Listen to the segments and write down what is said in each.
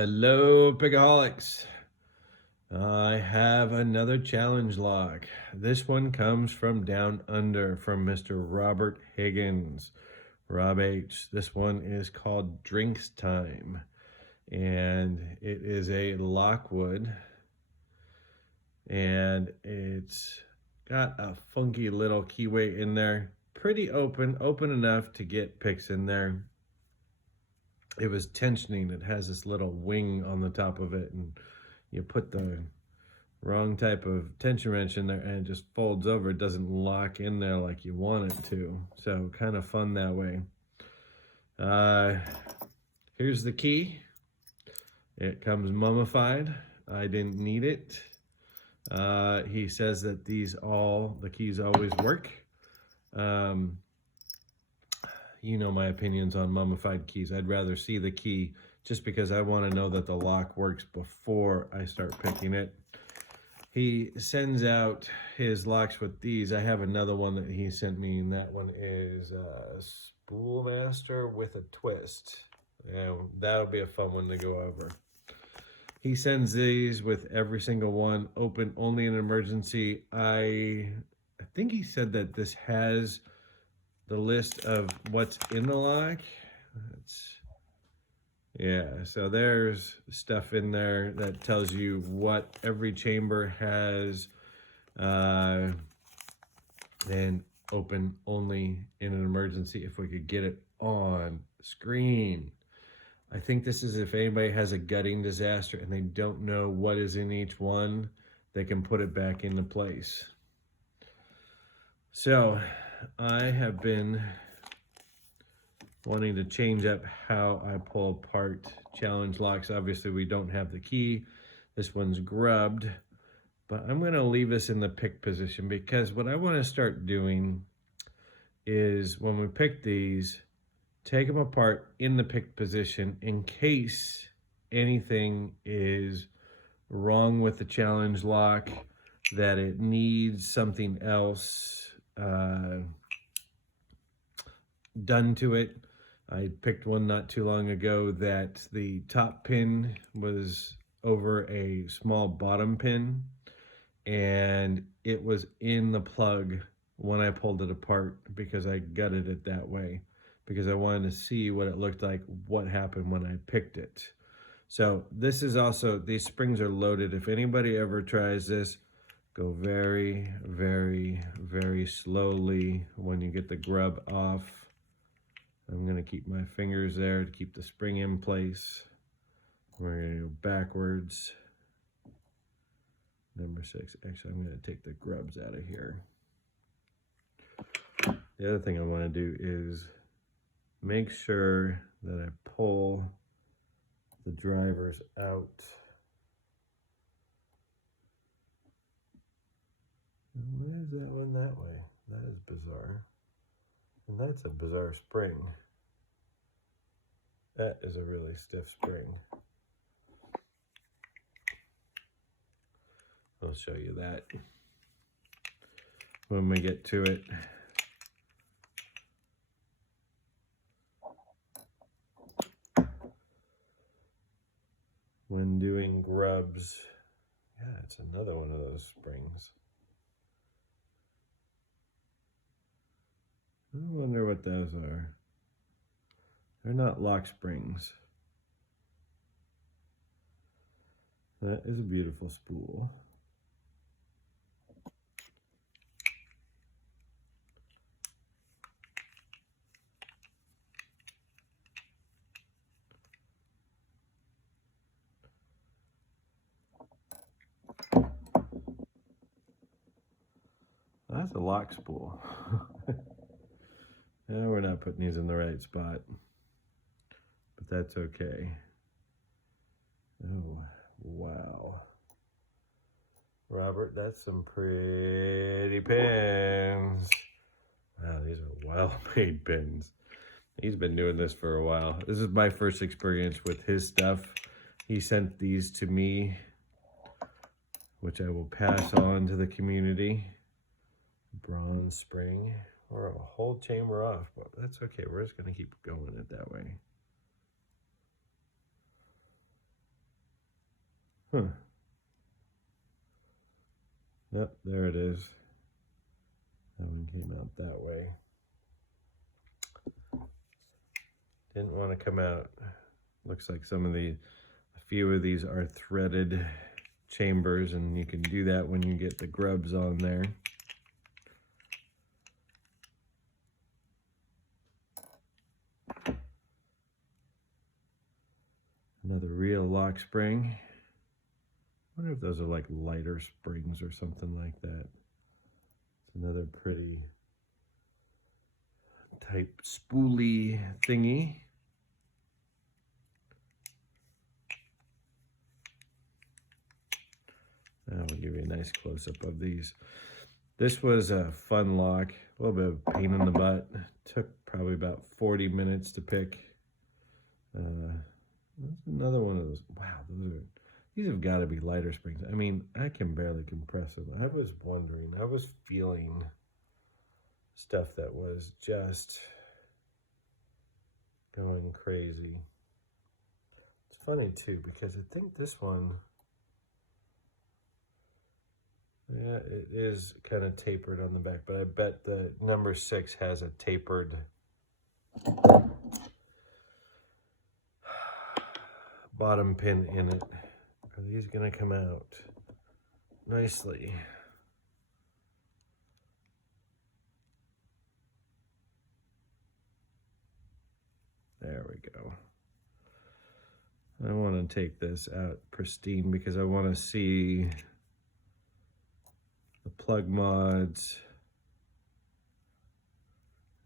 Hello, Pigaholics. I have another challenge lock. This one comes from down under from Mr. Robert Higgins. Rob H. This one is called Drinks Time, and it is a Lockwood, and it's got a funky little keyway in there. Pretty open enough to get picks in there. It was tensioning. It has this little wing on the top of it, and you put the wrong type of tension wrench in there and it just folds over. It doesn't lock in there like you want it to. So kind of fun that way. Here's the key. It comes mummified. I didn't need it. He says that the keys always work. You know my opinions on mummified keys. I'd rather see the key just because I want to know that the lock works before I start picking it. He sends out his locks with these. I have another one that he sent me, and that one is Spool Master with a twist. That'll be a fun one to go over. He sends these with every single one, open only in an emergency. I think he said that this has the list of what's in the lock. Yeah, so there's stuff in there that tells you what every chamber has, and open only in an emergency if we could get it on screen. I think this is if anybody has a gutting disaster and they don't know what is in each one, they can put it back into place. So I have been wanting to change up how I pull apart challenge locks. Obviously, we don't have the key. This one's grubbed, but I'm going to leave this in the pick position because what I want to start doing is when we pick these, take them apart in the pick position in case anything is wrong with the challenge lock, that it needs something else done to it. I picked one not too long ago that the top pin was over a small bottom pin, and it was in the plug when I pulled it apart because I gutted it that way because I wanted to see what it looked like, what happened when I picked it. So this is also, these springs are loaded. If anybody ever tries this, go very, very, very slowly when you get the grub off. I'm going to keep my fingers there to keep the spring in place. We're going to go backwards. Number 6. Actually, I'm going to take the grubs out of here. The other thing I want to do is make sure that I pull the drivers out. Why is that one that way? That is bizarre. And that's a bizarre spring. That is a really stiff spring. I'll show you that when we get to it. When doing grubs, yeah, it's another one of those springs. I wonder what those are. They're not lock springs. That is a beautiful spool. That's a lock spool. Now we're not putting these in the right spot, but that's okay. Oh, wow. Robert, that's some pretty pins. Wow, these are well-made pins. He's been doing this for a while. This is my first experience with his stuff. He sent these to me, which I will pass on to the community. Bronze spring. We're a whole chamber off, but that's okay. We're just going to keep going it that way. Huh. Yep, there it is. That one came out that way. Didn't want to come out. Looks like a few of these are threaded chambers, and you can do that when you get the grubs on there. Another real lock spring. I wonder if those are like lighter springs or something like that. It's another pretty type spoolie thingy. I'll give you a nice close-up of these. This was a fun lock, a little bit of a pain in the butt. Took probably about 40 minutes to pick. Another one of those. Wow, these have got to be lighter springs. I mean, I can barely compress them. I was wondering, I was feeling stuff that was just going crazy. It's funny too, because I think this one, yeah, it is kind of tapered on the back, but I bet the number 6 has a tapered bottom pin in it. Are these gonna come out nicely? There we go. I want to take this out pristine because I want to see the plug mods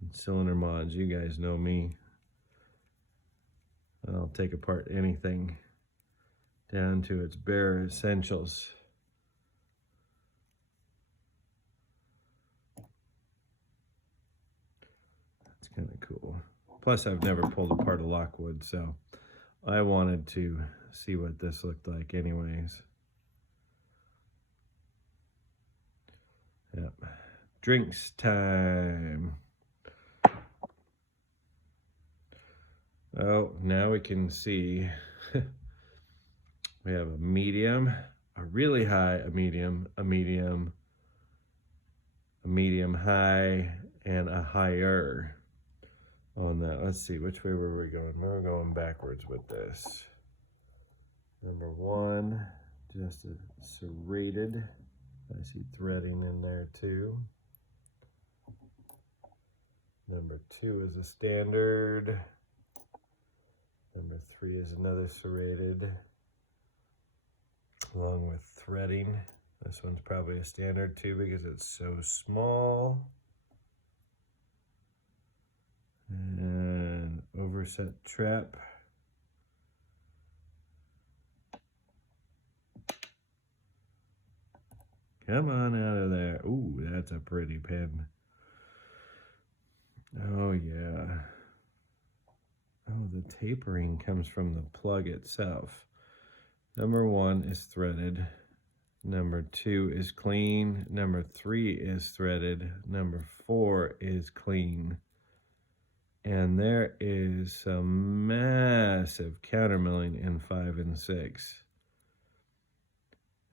and cylinder mods. You guys know me. I'll take apart anything down to its bare essentials. That's kind of cool. Plus, I've never pulled apart a Lockwood, so I wanted to see what this looked like anyways. Yep. Drinks time. Oh, now we can see we have a medium, a really high, a medium, a medium, a medium high, and a higher on that. Let's see, which way were we going? We're going backwards with this. Number 1, just a serrated. I see threading in there too. Number 2 is a standard. Number 3 is another serrated, along with threading. This one's probably a standard too because it's so small. And overset trap. Come on out of there. Ooh, that's a pretty pin. Oh yeah. Oh, the tapering comes from the plug itself. Number 1 is threaded. Number 2 is clean. Number 3 is threaded. Number 4 is clean. And there is some massive countermilling in 5 and 6.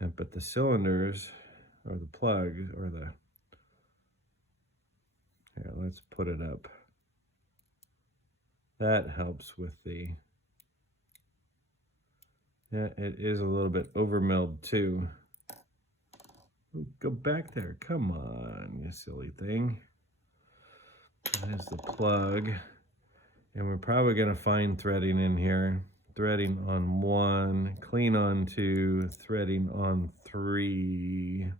But the cylinders, or the plugs, or the... Here, let's put it up. That helps with the... Yeah, it is a little bit overmilled too. Ooh, go back there. Come on, you silly thing. There's the plug. And we're probably going to find threading in here. Threading on 1, clean on 2, threading on 3,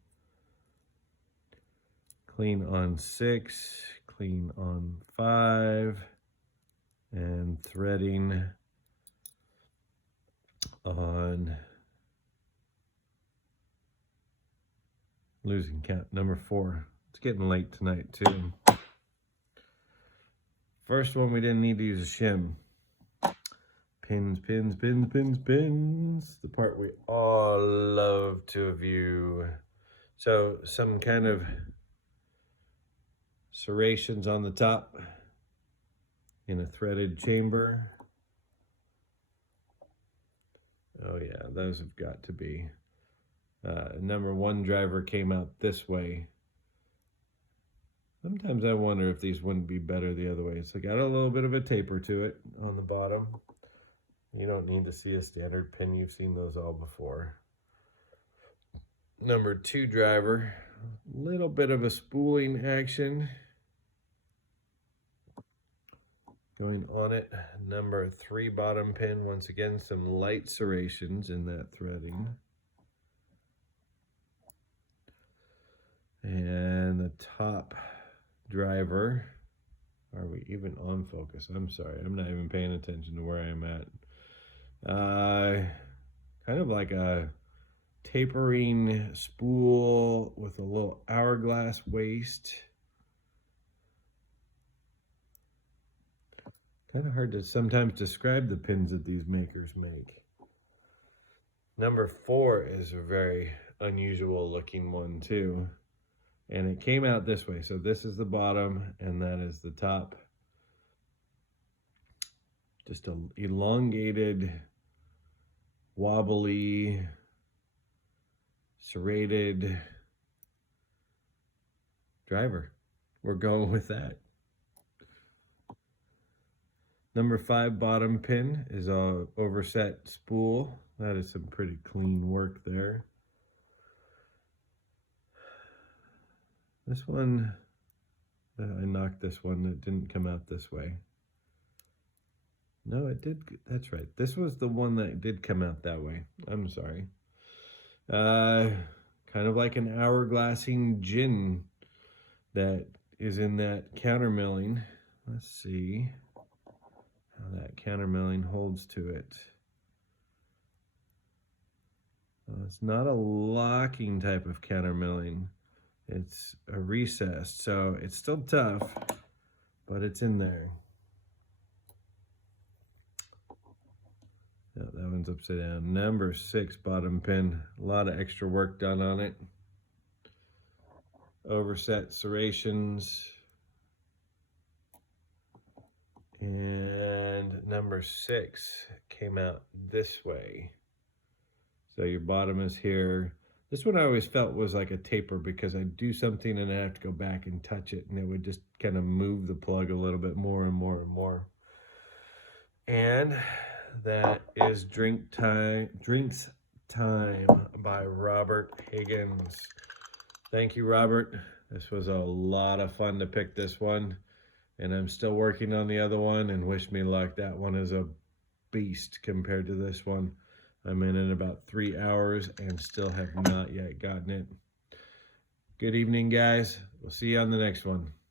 clean on 6, clean on 5, and threading on, losing count, number 4. It's getting late tonight too. First one, we didn't need to use a shim. Pins, pins, pins, pins, pins. The part we all love to view. So some kind of serrations on the top in a threaded chamber. Oh yeah, those have got to be. Number 1 driver came out this way. Sometimes I wonder if these wouldn't be better the other way. It's got a little bit of a taper to it on the bottom. You don't need to see a standard pin. You've seen those all before. Number 2 driver, a little bit of a spooling action going on it. Number 3 bottom pin, once again, some light serrations in that threading. And the top driver, are we even on focus? I'm sorry, I'm not even paying attention to where I'm at. Kind of like a tapering spool with a little hourglass waist. Kind of hard to sometimes describe the pins that these makers make. Number 4 is a very unusual looking one too. And it came out this way. So this is the bottom and that is the top. Just an elongated, wobbly, serrated driver. We're going with that. Number 5 bottom pin is a overset spool. That is some pretty clean work there. This one, I knocked this one. It didn't come out this way. No, it did. That's right. This was the one that did come out that way. I'm sorry. Kind of like an hourglassing gin that is in that counter milling. Let's see how that counter milling holds to it. It's not a locking type of counter milling. It's a recessed, so it's still tough, but it's in there. Yeah, that one's upside down. Number 6 bottom pin. A lot of extra work done on it. Overset serrations. And number 6 came out this way. So your bottom is here. This one I always felt was like a taper because I do something and I have to go back and touch it and it would just kind of move the plug a little bit more and more and more. And that is Drinks Time by Robert Higgins. Thank you, Robert. This was a lot of fun to pick this one. And I'm still working on the other one and wish me luck. That one is a beast compared to this one. I'm in about 3 hours and still have not yet gotten it. Good evening, guys. We'll see you on the next one.